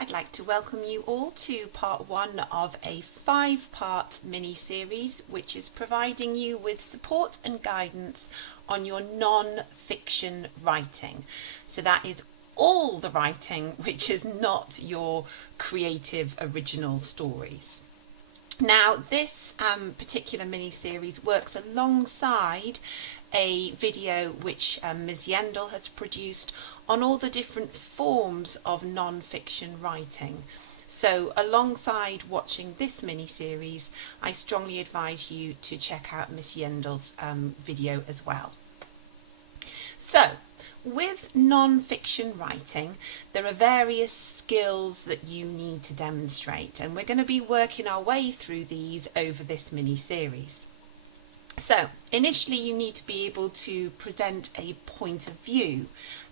I'd like to welcome you all to part one of a 5-part mini-series which is providing you with support and guidance on your non-fiction writing. So that is all the writing which is not your creative original stories. Now this particular mini-series works alongside a video which Ms. Yendel has produced on all the different forms of non-fiction writing. So alongside watching this mini-series, I strongly advise you to check out Ms. Yendel's video as well. So with non-fiction writing, there are various skills that you need to demonstrate, and we're going to be working our way through these over this mini-series. So initially you need to be able to present a point of view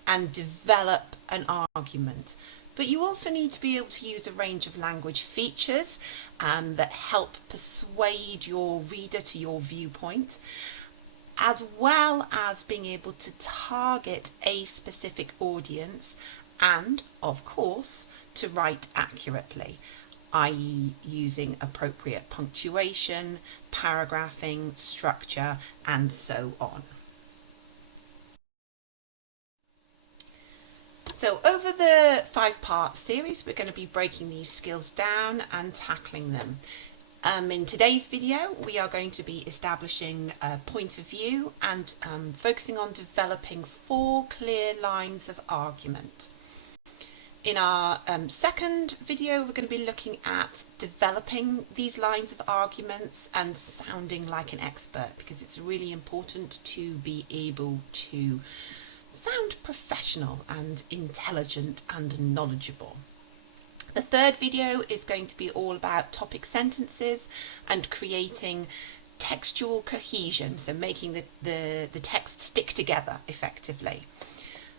and develop an argument, but you also need to be able to use a range of language features that help persuade your reader to your viewpoint, as well as being able to target a specific audience and, of course, to write accurately, i.e. using appropriate punctuation, paragraphing, structure, and so on. So over the 5-part series, we're going to be breaking these skills down and tackling them. In today's video, we are going to be establishing a point of view and focusing on developing 4 clear lines of argument. In our second video, we're going to be looking at developing these lines of arguments and sounding like an expert, because it's really important to be able to sound professional and intelligent and knowledgeable. The third video is going to be all about topic sentences and creating textual cohesion, so making the text stick together effectively.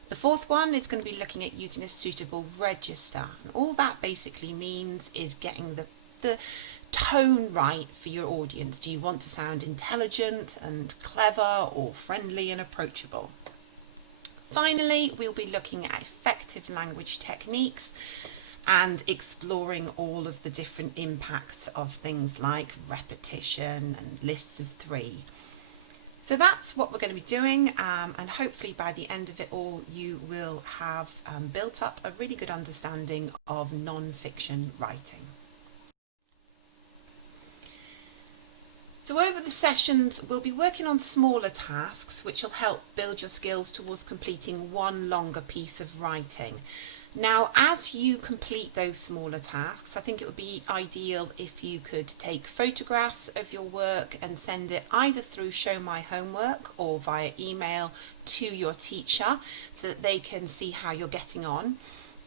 The fourth one is going to be looking at using a suitable register, and all that basically means is getting the tone right for your audience. Do you want to sound intelligent and clever, or friendly and approachable? Finally, we'll be looking at effective language techniques and exploring all of the different impacts of things like repetition and lists of 3. So that's what we're going to be doing, and hopefully by the end of it all you will have built up a really good understanding of non-fiction writing. So over the sessions we'll be working on smaller tasks which will help build your skills towards completing one longer piece of writing. Now, as you complete those smaller tasks, I think it would be ideal if you could take photographs of your work and send it either through Show My Homework or via email to your teacher so that they can see how you're getting on.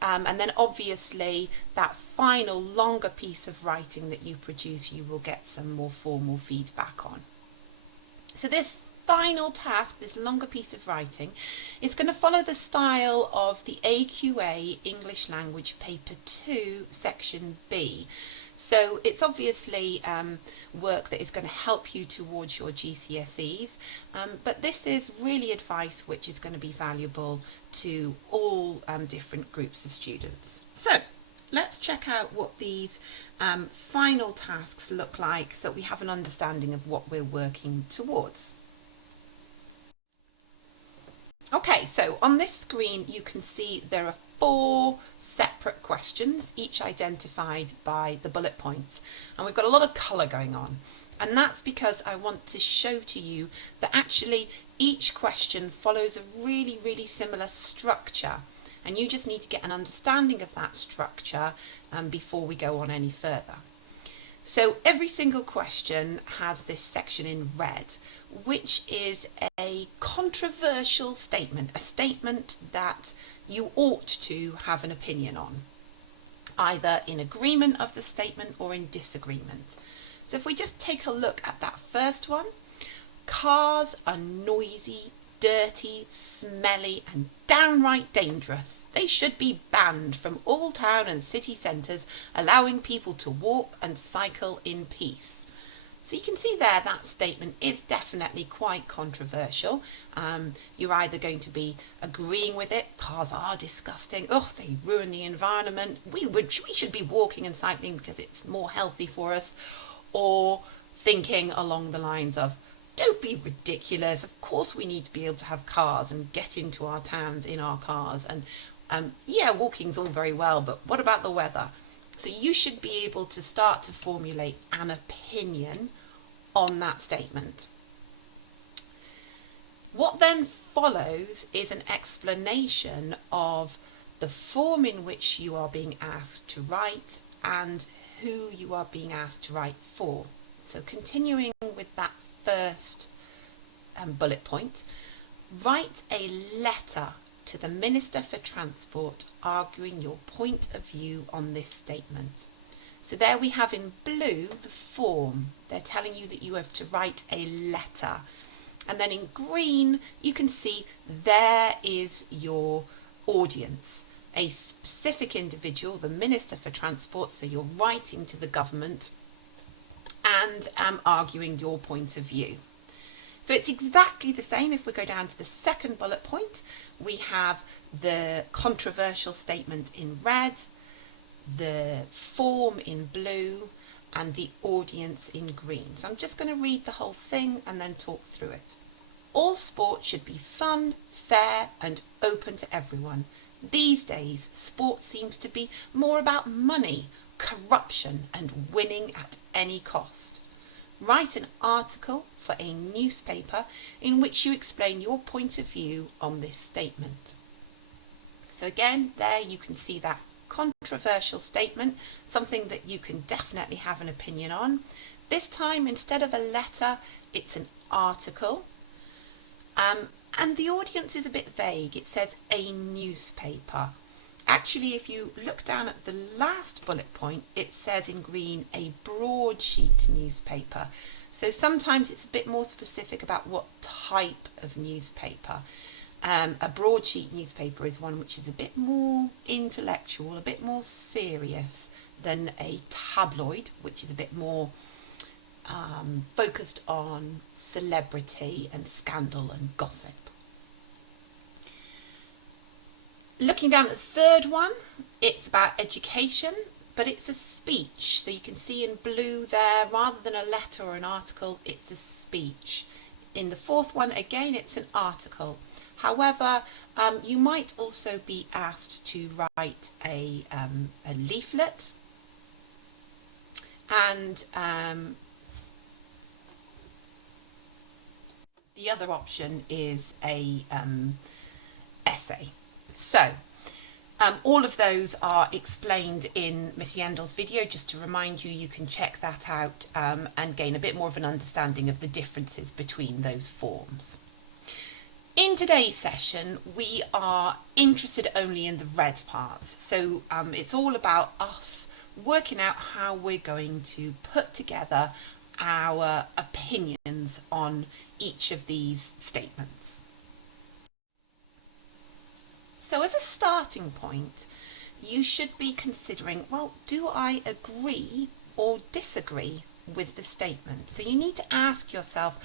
And then obviously that final longer piece of writing that you produce, you will get some more formal feedback on. So this final task, this longer piece of writing, is going to follow the style of the AQA English Language Paper 2 Section B. So it's obviously work that is going to help you towards your GCSEs, but this is really advice which is going to be valuable to all different groups of students. So let's check out what these final tasks look like so that we have an understanding of what we're working towards. Okay, so on this screen you can see there are 4 separate questions, each identified by the bullet points, and we've got a lot of colour going on, and that's because I want to show to you that actually each question follows a really similar structure, and you just need to get an understanding of that structure before we go on any further. So every single question has this section in red, which is a controversial statement, a statement that you ought to have an opinion on, either in agreement of the statement or in disagreement. So if we just take a look at that first one, cars are noisy, dirty, smelly and downright dangerous. They should be banned from all town and city centres, allowing people to walk and cycle in peace. So you can see there that statement is definitely quite controversial. You're either going to be agreeing with it, cars are disgusting, oh, they ruin the environment, we should be walking and cycling because it's more healthy for us, or thinking along the lines of, don't be ridiculous, of course we need to be able to have cars and get into our towns in our cars, and yeah, walking's all very well, but what about the weather? So you should be able to start to formulate an opinion on that statement. What then follows is an explanation of the form in which you are being asked to write and who you are being asked to write for. So continuing with that first bullet point, write a letter to the Minister for Transport arguing your point of view on this statement. So there we have in blue the form. They're telling you that you have to write a letter. And then in green you can see there is your audience, a specific individual, the Minister for Transport, so you're writing to the government and arguing your point of view. So it's exactly the same. If we go down to the second bullet point, we have the controversial statement in red, the form in blue, and the audience in green. So I'm just going to read the whole thing and then talk through it. All sport should be fun, fair, and open to everyone. These days, sport seems to be more about money, corruption, and winning at any cost. Write an article for a newspaper in which you explain your point of view on this statement. So again, there you can see that controversial statement, something that you can definitely have an opinion on. This time, instead of a letter, it's an article. And the audience is a bit vague. It says a newspaper. Actually, if you look down at the last bullet point, it says in green a broadsheet newspaper. So sometimes it's a bit more specific about what type of newspaper. A broadsheet newspaper is one which is a bit more intellectual, a bit more serious than a tabloid, which is a bit more focused on celebrity and scandal and gossip. Looking down at the third one, it's about education, but it's a speech. So you can see in blue there, rather than a letter or an article, it's a speech. In the fourth one, again, it's an article. However, you might also be asked to write a leaflet, and the other option is a essay. So all of those are explained in Miss Yendel's video. Just to remind you, you can check that out and gain a bit more of an understanding of the differences between those forms. In today's session, we are interested only in the red parts. So it's all about us working out how we're going to put together our opinions on each of these statements. So as a starting point, you should be considering, well, do I agree or disagree with the statement? So you need to ask yourself,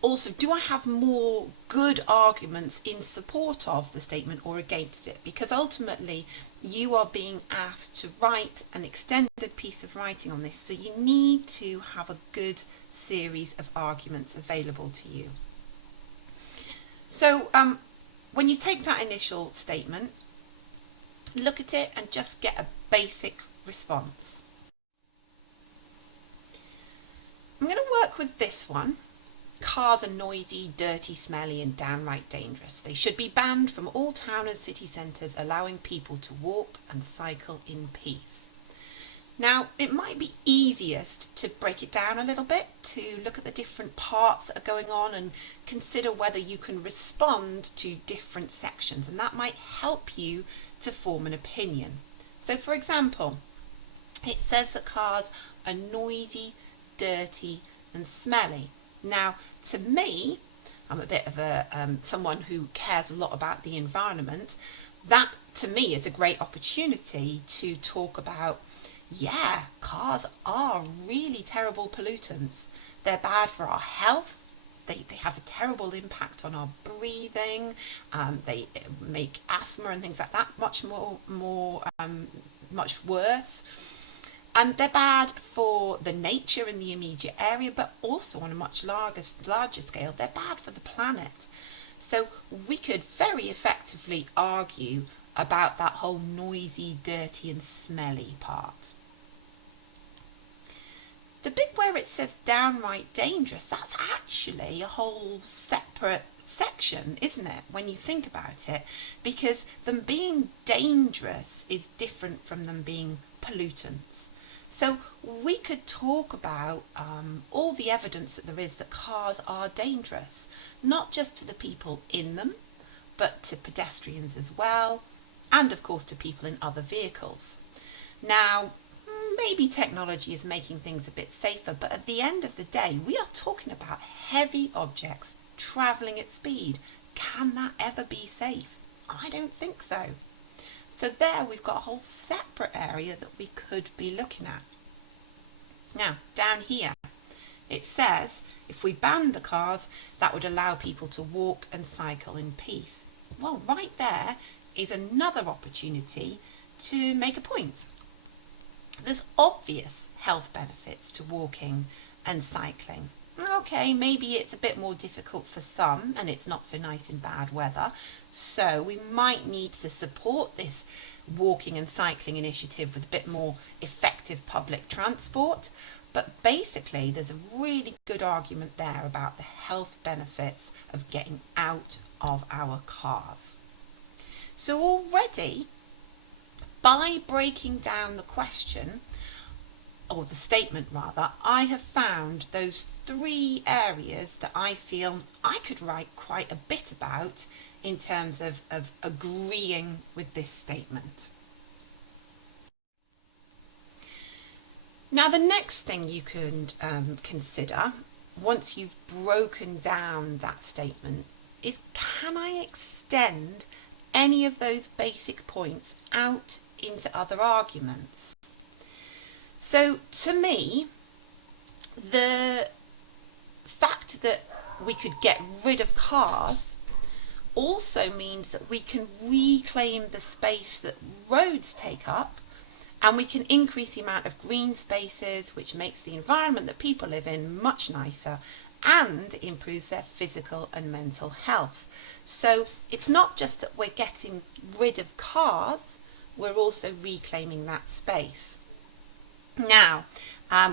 also, do I have more good arguments in support of the statement or against it? Because ultimately you are being asked to write an extended piece of writing on this, so you need to have a good series of arguments available to you. So when you take that initial statement, look at it and just get a basic response. I'm going to work with this one. Cars are noisy, dirty, smelly and downright dangerous. They should be banned from all town and city centres, allowing people to walk and cycle in peace. Now, it might be easiest to break it down a little bit, to look at the different parts that are going on and consider whether you can respond to different sections, and that might help you to form an opinion. So for example, it says that cars are noisy, dirty and smelly. Now, to me, I'm a bit of a someone who cares a lot about the environment. That, to me, is a great opportunity to talk about yeah, cars are really terrible pollutants. They're bad for our health. They have a terrible impact on our breathing. They make asthma and things like that much worse. And they're bad for the nature in the immediate area, but also on a much larger scale, they're bad for the planet. So we could very effectively argue about that whole noisy, dirty and smelly part. The bit where it says downright dangerous, that's actually a whole separate section, isn't it, when you think about it? Because them being dangerous is different from them being pollutants. So we could talk about all the evidence that there is that cars are dangerous, not just to the people in them, but to pedestrians as well, and of course to people in other vehicles. Now, maybe technology is making things a bit safer, but at the end of the day, we are talking about heavy objects travelling at speed. Can that ever be safe? I don't think so. So there we've got a whole separate area that we could be looking at. Now, down here, it says if we banned the cars, that would allow people to walk and cycle in peace. Well, right there is another opportunity to make a point. There's obvious health benefits to walking and cycling. Okay, maybe it's a bit more difficult for some and it's not so nice in bad weather, so we might need to support this walking and cycling initiative with a bit more effective public transport. But basically there's a really good argument there about the health benefits of getting out of our cars. So already, by breaking down the question, or the statement rather, I have found those 3 areas that I feel I could write quite a bit about in terms of agreeing with this statement. Now the next thing you can consider, once you've broken down that statement, is can I extend any of those basic points out into other arguments? So to me, the fact that we could get rid of cars also means that we can reclaim the space that roads take up, and we can increase the amount of green spaces, which makes the environment that people live in much nicer and improves their physical and mental health. So it's not just that we're getting rid of cars, we're also reclaiming that space. Now,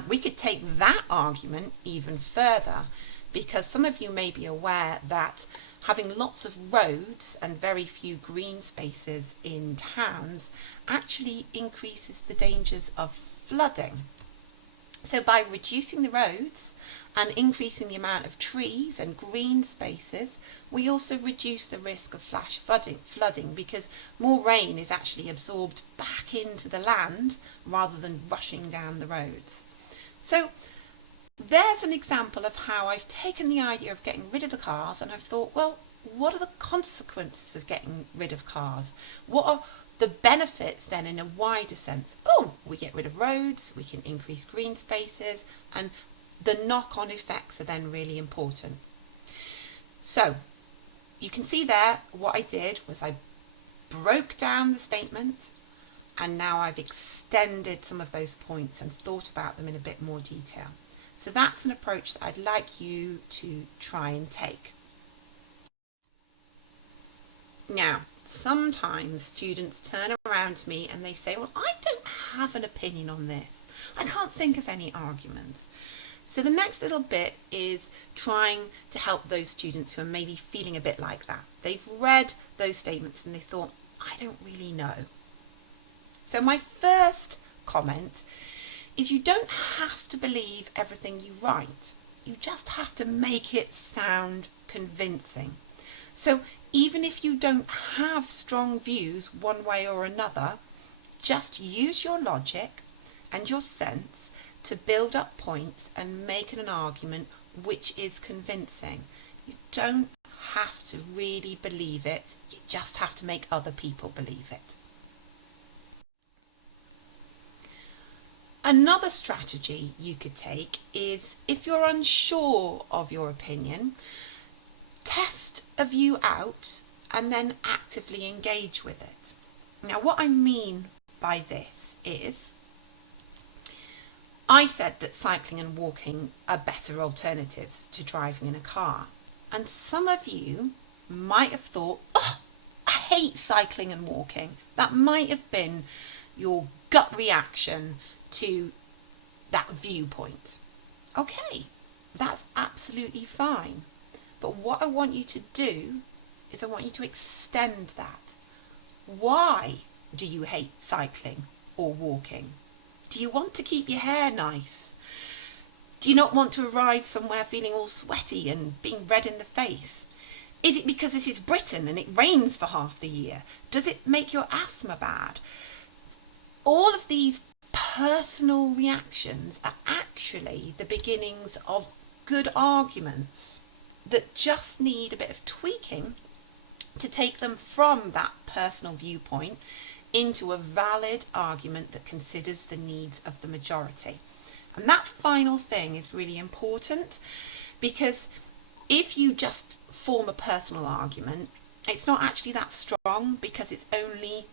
we could take that argument even further, because some of you may be aware that having lots of roads and very few green spaces in towns actually increases the dangers of flooding. So by reducing the roads and increasing the amount of trees and green spaces, we also reduce the risk of flash flooding, because more rain is actually absorbed back into the land rather than rushing down the roads. So there's an example of how I've taken the idea of getting rid of the cars and I've thought, well, what are the consequences of getting rid of cars? What are the benefits then in a wider sense? Oh, we get rid of roads, we can increase green spaces, and the knock-on effects are then really important. So you can see there what I did was I broke down the statement, and now I've extended some of those points and thought about them in a bit more detail. So that's an approach that I'd like you to try and take. Now, sometimes students turn around to me and they say, well, I don't have an opinion on this. I can't think of any arguments. So the next little bit is trying to help those students who are maybe feeling a bit like that. They've read those statements and they thought, I don't really know. So my first comment is you don't have to believe everything you write. You just have to make it sound convincing. So even if you don't have strong views one way or another, just use your logic and your sense to build up points and make an argument which is convincing. You don't have to really believe it, you just have to make other people believe it. Another strategy you could take is, if you're unsure of your opinion, test a view out and then actively engage with it. Now, what I mean by this is, I said that cycling and walking are better alternatives to driving in a car. And some of you might have thought, oh, I hate cycling and walking. That might have been your gut reaction to that viewpoint. Okay, that's absolutely fine. But what I want you to do is I want you to extend that. Why do you hate cycling or walking? Do you want to keep your hair nice? Do you not want to arrive somewhere feeling all sweaty and being red in the face? Is it because this is Britain and it rains for half the year? Does it make your asthma bad? All of these personal reactions are actually the beginnings of good arguments that just need a bit of tweaking to take them from that personal viewpoint into a valid argument that considers the needs of the majority. And that final thing is really important, because if you just form a personal argument, it's not actually that strong, because it's only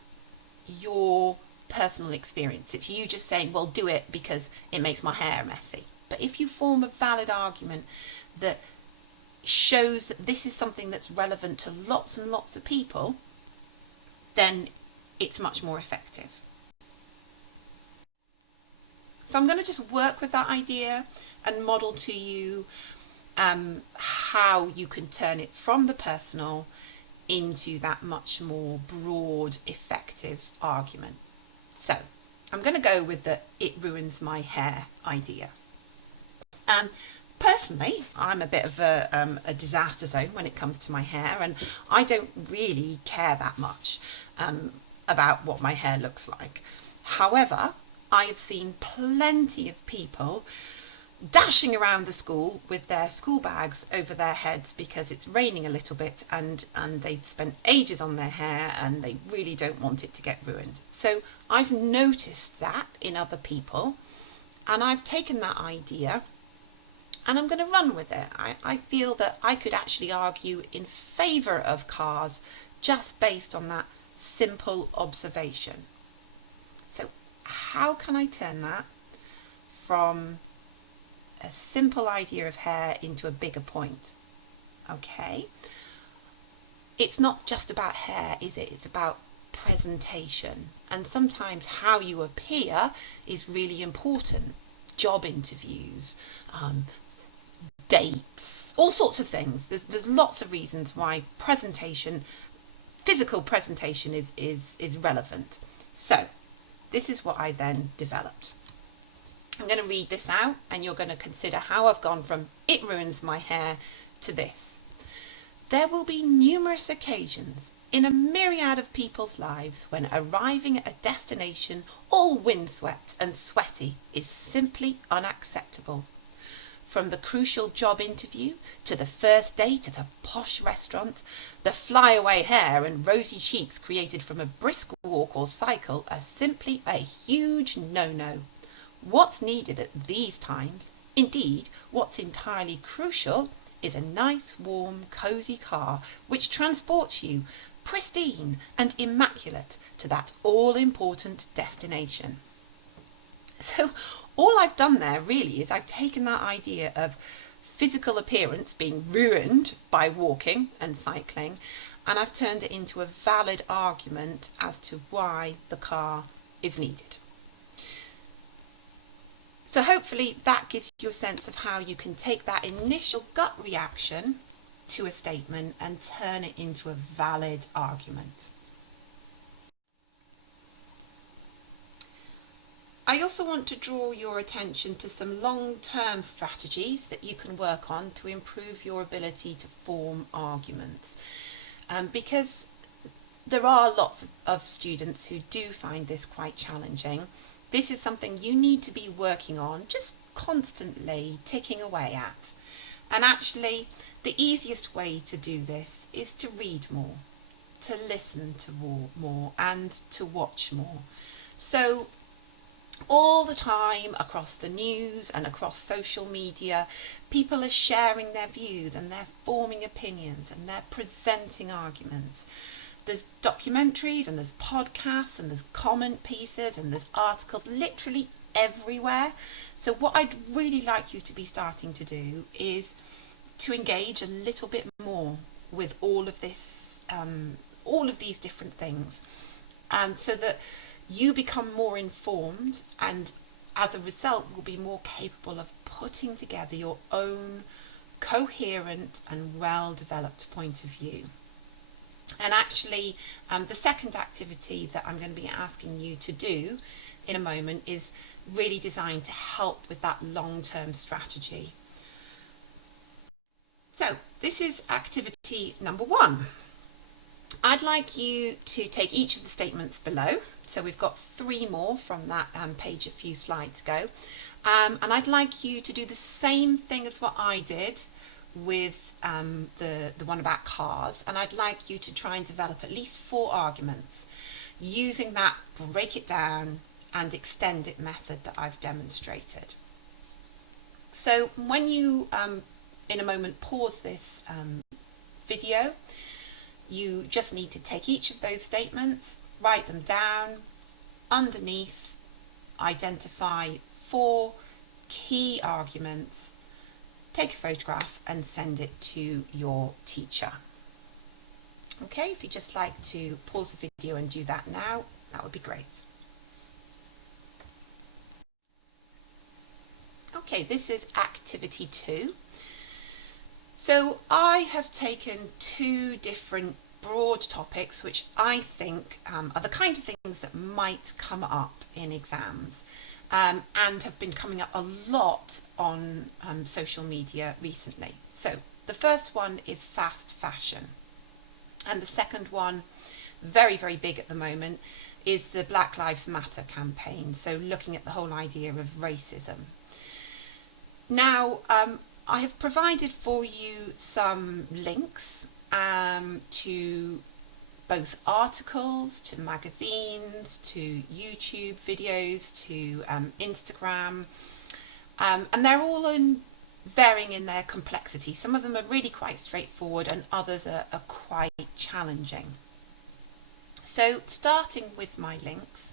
your personal experience. It's you just saying, well, do it because it makes my hair messy. But if you form a valid argument that shows that this is something that's relevant to lots and lots of people, then it's much more effective. So I'm going to just work with that idea and model to you how you can turn it from the personal into that much more broad, effective argument. So I'm going to go with the "it ruins my hair" idea. Personally, I'm a bit of a disaster zone when it comes to my hair, and I don't really care that much about what my hair looks like. However, I have seen plenty of people dashing around the school with their school bags over their heads because it's raining a little bit, and they've spent ages on their hair and they really don't want it to get ruined. So I've noticed that in other people, and I've taken that idea and I'm going to run with it. I feel that I could actually argue in favour of cars just based on that simple observation. So how can I turn that from a simple idea of hair into a bigger point? Okay, it's not just about hair, is it? It's about presentation, and sometimes how you appear is really important. Job interviews, dates, all sorts of things. There's lots of reasons why presentation, physical presentation is relevant. So this is what I then developed. I'm going to read this out and you're going to consider how I've gone from "it ruins my hair" to this. There will be numerous occasions in a myriad of people's lives when arriving at a destination all windswept and sweaty is simply unacceptable. From the crucial job interview to the first date at a posh restaurant, the flyaway hair and rosy cheeks created from a brisk walk or cycle are simply a huge no-no. What's needed at these times, indeed what's entirely crucial, is a nice, warm, cosy car which transports you, pristine and immaculate, to that all-important destination. So all I've done there really is I've taken that idea of physical appearance being ruined by walking and cycling, and I've turned it into a valid argument as to why the car is needed. So hopefully that gives you a sense of how you can take that initial gut reaction to a statement and turn it into a valid argument. I also want to draw your attention to some long-term strategies that you can work on to improve your ability to form arguments, because there are lots of students who do find this quite challenging. This is something you need to be working on, just constantly ticking away at. And actually, the easiest way to do this is to read more, to listen to more, and to watch more. So All the time across the news and across social media, people are sharing their views and they're forming opinions and they're presenting arguments. There's documentaries and there's podcasts and there's comment pieces and there's articles literally everywhere. So what I'd really like you to be starting to do is to engage a little bit more with all of this, all of these different things, so that you become more informed, and as a result will be more capable of putting together your own coherent and well developed point of view. And actually, the second activity that I'm going to be asking you to do in a moment is really designed to help with that long-term strategy. So this is activity number 1. I'd like you to take each of the statements below. So we've got 3 more from that page a few slides ago. And I'd like you to do the same thing as what I did with the one about cars. And I'd like you to try and develop at least 4 arguments using that break it down and extend it method that I've demonstrated. So when you, in a moment, pause this video, you just need to take each of those statements, write them down, underneath identify 4 key arguments, take a photograph and send it to your teacher. Okay, if you'd just like to pause the video and do that now, that would be great. Okay, this is activity 2. So I have taken 2 different broad topics which I think are the kind of things that might come up in exams, and have been coming up a lot on social media recently. So the first one is fast fashion, and the second one, very, very big at the moment, is the Black Lives Matter campaign, so looking at the whole idea of racism. Now, I have provided for you some links to both articles, to magazines, to YouTube videos, to Instagram, and they're all varying in their complexity. Some of them are really quite straightforward and others are quite challenging. So starting with my links,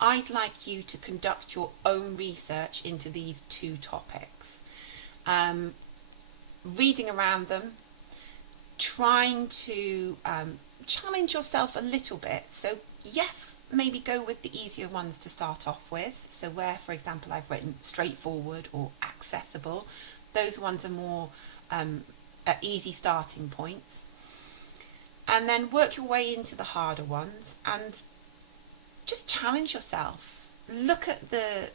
I'd like you to conduct your own research into these 2 topics. Reading around them, trying to challenge yourself a little bit. So yes, maybe go with the easier ones to start off with. So where, for example, I've written straightforward or accessible, those ones are more easy starting points. And then work your way into the harder ones and just challenge yourself. Look at the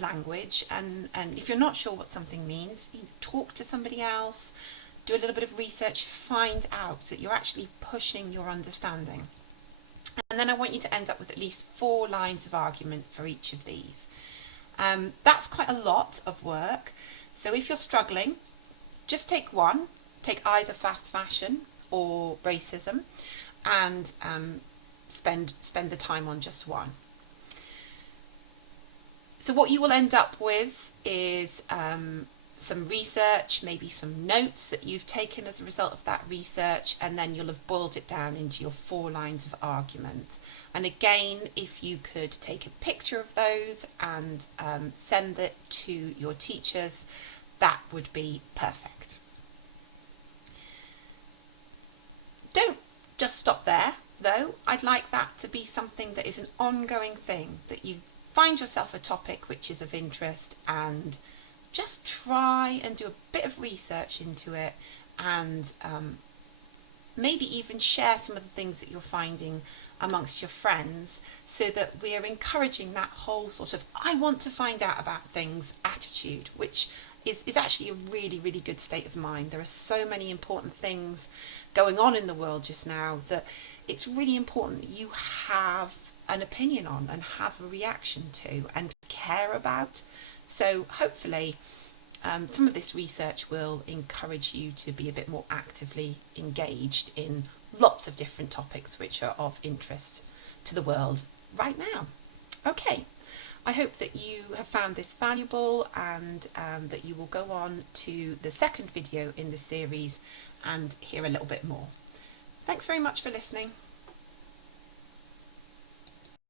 language, and if you're not sure what something means, talk to somebody else, do a little bit of research, find out so that you're actually pushing your understanding. And then I want you to end up with at least 4 lines of argument for each of these. That's quite a lot of work, so if you're struggling, just take one, take either fast fashion or racism, and spend the time on just one. So what you will end up with is some research, maybe some notes that you've taken as a result of that research, and then you'll have boiled it down into your 4 lines of argument. And again, if you could take a picture of those and send it to your teachers, that would be perfect. Don't just stop there, though. I'd like that to be something that is an ongoing thing, that you find yourself a topic which is of interest and just try and do a bit of research into it, and maybe even share some of the things that you're finding amongst your friends, so that we are encouraging that whole sort of I want to find out about things attitude, which is actually a really, really good state of mind. There are so many important things going on in the world just now that it's really important that you have an opinion on and have a reaction to and care about. So hopefully some of this research will encourage you to be a bit more actively engaged in lots of different topics which are of interest to the world right now. Okay, I hope that you have found this valuable and that you will go on to the second video in the series and hear a little bit more. Thanks very much for listening.